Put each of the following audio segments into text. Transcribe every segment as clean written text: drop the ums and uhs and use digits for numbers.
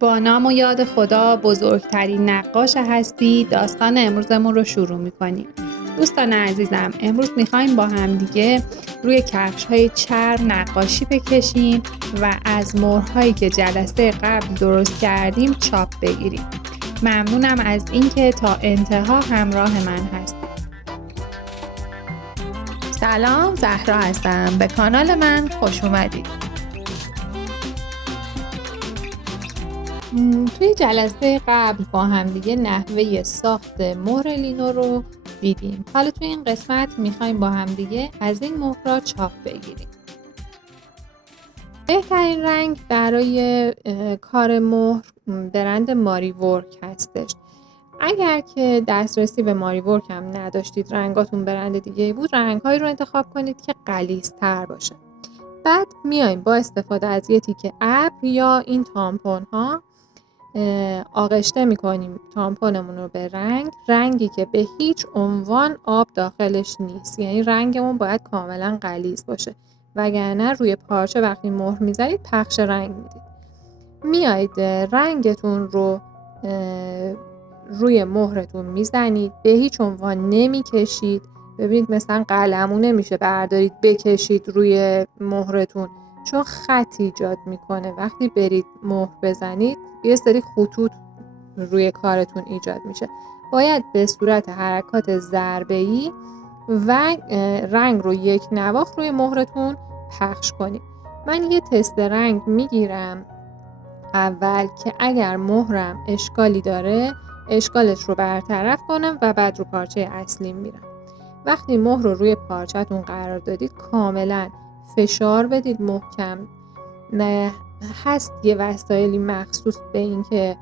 با نام و یاد خدا، بزرگترین نقاش هستی، داستان امروزمون رو شروع می‌کنیم. دوستان عزیزم، امروز می‌خوایم با همدیگه روی کفش‌های چرم نقاشی بکشیم و از مهرهایی که جلسه قبل درست کردیم چاپ بگیریم. ممنونم از اینکه تا انتها همراه من هستید. سلام، زهرا هستم. به کانال من خوش اومدید. توی جلسه قبل با همدیگه نحوه ساخت مهر لینو رو دیدیم. حالا توی این قسمت میخوایم با همدیگه از این مهرها چاپ بگیریم. بهترین رنگ برای کار مهر برند ماری ورک هستش. اگر که دسترسی به ماری ورک هم نداشتید، رنگاتون برند دیگه بود، رنگهایی رو انتخاب کنید که غلیظ‌تر باشه. بعد میایم با استفاده از یه تیکه ابر یا این تامپون ها آغشته میکنیم تامپونمون رو به رنگی که به هیچ عنوان آب داخلش نیست، یعنی رنگمون باید کاملا غلیظ باشه، وگرنه روی پارچه وقتی مهر میزنید پخش رنگ میدید. میایید رنگتون رو روی مهرتون میزنید، به هیچ عنوان نمیکشید. ببینید مثلا قلمو نمیشه بردارید بکشید روی مهرتون، چون خط ایجاد میکنه. وقتی برید مهر بزنید یه سری خطوط روی کارتون ایجاد میشه. باید به صورت حرکات ضربه‌ای و رنگ رو یک نواخت روی مهرتون پخش کنید. من یه تست رنگ میگیرم اول که اگر مهرم اشکالی داره اشکالش رو برطرف کنم و بعد رو پارچه اصلی میرم. وقتی مهر رو روی پارچه‌تون قرار دادید کاملا فشار بدید محکم. نه هست یه وسایلی مخصوص به این که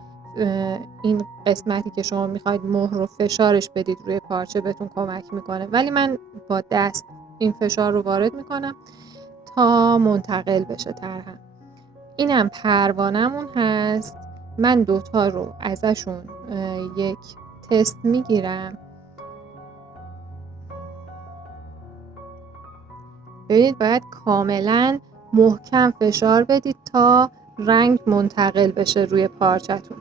این قسمتی که شما میخواید مهر رو فشارش بدید روی پارچه بهتون کمک میکنه، ولی من با دست این فشار رو وارد میکنم تا منتقل بشه طرحم. اینم پروانمون هست. من دوتا رو ازشون یک تست میگیرم. ببینید باید کاملا محکم فشار بدید تا رنگ منتقل بشه روی پارچتون.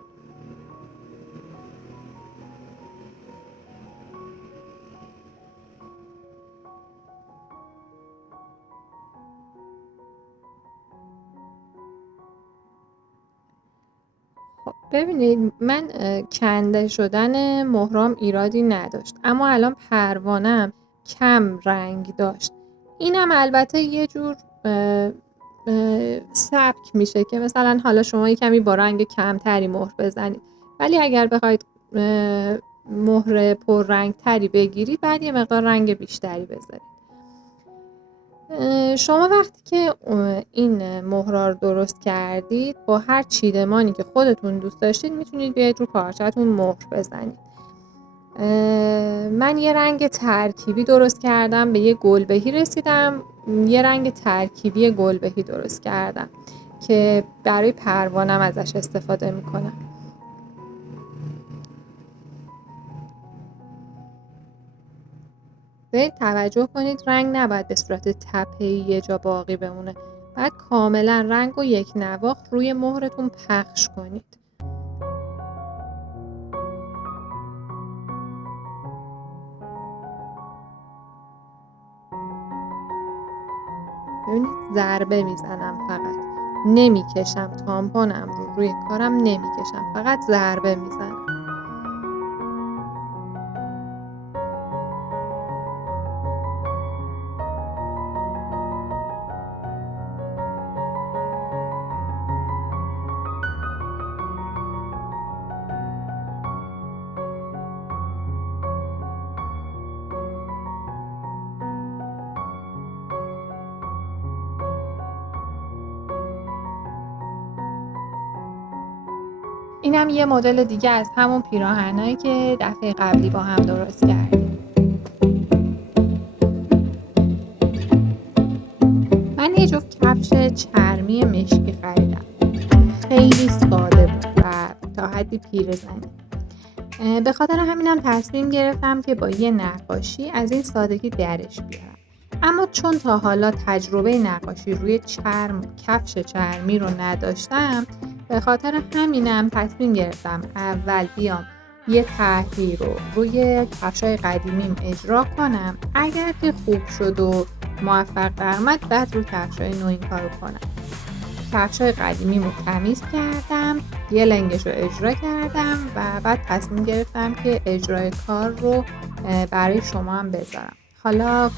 خب ببینید من کنده شدن مهرام ایرادی نداشت، اما الان پروانم کم رنگ داشت. اینم البته یه جور سبک میشه که مثلا حالا شما یه کمی با رنگ کمتری مهر بزنید، ولی اگر بخواید مهر پر رنگ تری بگیرید بعد یه مقدار رنگ بیشتری بذارید. شما وقتی که این مهرها رو درست کردید با هر چیدمانی که خودتون دوست داشتید میتونید بیاید رو پارچه‌تون مهر بزنید. من یه رنگ ترکیبی درست کردم، به یه گلبهی رسیدم، یه رنگ ترکیبی گلبهی درست کردم که برای پروانم ازش استفاده میکنم. توجه کنید رنگ نباید به صورت تپه‌ای یه جا باقی بمونه، باید کاملا رنگ رو یک نواخت روی مهرتون پخش کنید. ببینید ضربه میزنم، فقط نمیکشم، تامپونم رو روی کارم نمیکشم، فقط ضربه میزنم. اینم یه مدل دیگه از همون پیراهنایی که دفعه قبلی با هم درست کردیم. من یه جفت کفش چرمی مشکی خریدم، خیلی ساده بود و تا حدی پیرزنی. به خاطر همینم تصمیم گرفتم که با یه نقاشی از این سادگی درش بیارم. اما چون تا حالا تجربه نقاشی روی کفش چرمی رو نداشتم، به خاطر همینم تصمیم گرفتم اول بیام یه طرحی رو روی کفشای قدیمیم اجرا کنم، اگر که خوب شد و موفق درآمد بعد رو کفشای نو این کارو کنم. کفشای قدیمیمو تمیز کردم، یه لنگش رو اجرا کردم و بعد تصمیم گرفتم که اجرای کار رو برای شما هم بذارم. حالا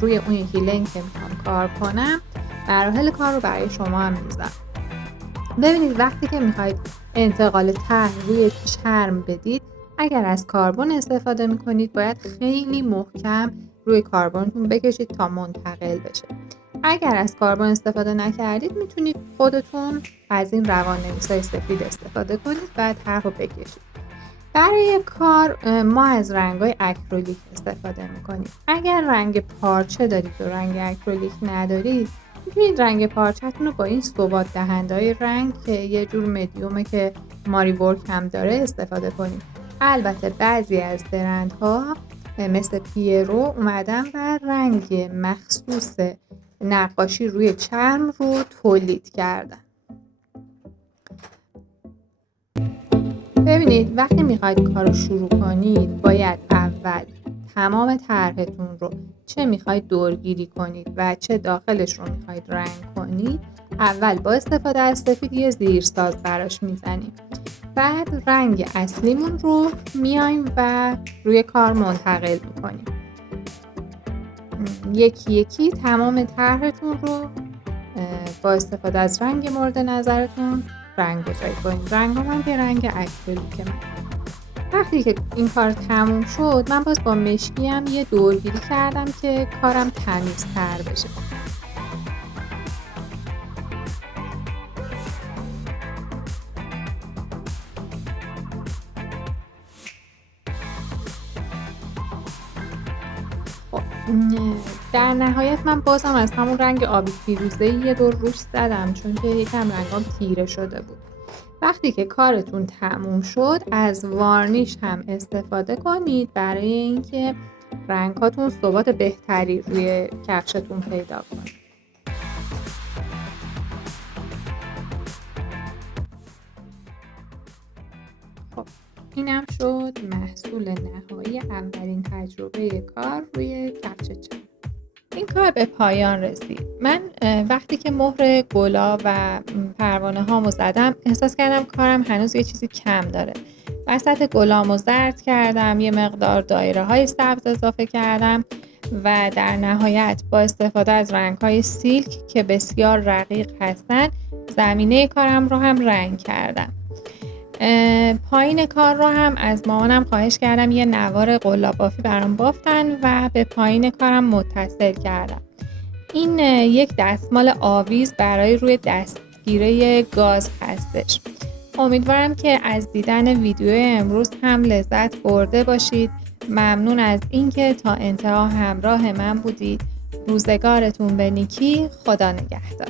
روی اون یکی لنگ که میخوام کار کنم مراحل کار رو برای شما هم میذارم. ببینید وقتی که میخواید انتقال طرح روی چرم بدید، اگر از کاربن استفاده میکنید باید خیلی محکم روی کاربنتون بکشید تا منتقل بشه. اگر از کاربن استفاده نکردید میتونید خودتون از این روان‌نویس‌های سفید استفاده کنید و طرح رو بکشید. برای کار ما از رنگ‌های اکریلیک استفاده میکنیم. اگر رنگ پارچه دارید و رنگ اکریلیک ندارید، میتونید رنگ پارچه‌تون رو با این ثبات دهنده‌های رنگ که یه جور مدیومه که ماری ورک هم داره استفاده کنید. البته بعضی از برندها مثل پیرو اومدن و رنگ مخصوص نقاشی روی چرم رو تولید کردن. ببینید وقتی میخواید کار رو شروع کنید باید اول تمام طرحتون رو چه میخواید دورگیری کنید و چه داخلش رو میخواید رنگ کنید اول با استفاده از سفید یه زیرساز براش میزنیم، بعد رنگ اصلیمون رو میایم و روی کار منتقل میکنیم. یکی یکی تمام طرحتون رو با استفاده از رنگ مورد نظرتون رنگ گذاری کنید. رنگ ها من که رنگ اکریلیک من. وقتی که این کار تموم شد من باز با مشکی هم یه دورگیری کردم که کارم تمیزتر بشه. در نهایت من بازم از همون رنگ آبی فیروزه‌ای یه دور روش زدم چون که یکم رنگام تیره شده بود. وقتی که کارتون تموم شد از وارنیش هم استفاده کنید برای اینکه رنگاتون ثبات بهتری روی کفشتون پیدا کنه. خب اینم شد محصول نهایی اولین تجربه کار روی کفش چرم. این کار به پایان رسید. من وقتی که مهر گلا و پروانه هامو زدم احساس کردم کارم هنوز یه چیزی کم داره. وسط گلامو زرد کردم، یه مقدار دایره های سبز اضافه کردم و در نهایت با استفاده از رنگ های سیلک که بسیار رقیق هستن زمینه کارم رو هم رنگ کردم. پایین کار رو هم از مامانم خواهش کردم یه نوار قلابافی برام بافتن و به پایین کارم متصل کردم. این یک دستمال آویز برای روی دستگیره گاز هستش. امیدوارم که از دیدن ویدیو امروز هم لذت برده باشید. ممنون از اینکه تا انتها همراه من بودید. روزگارتون به نیکی. خدا نگهدار.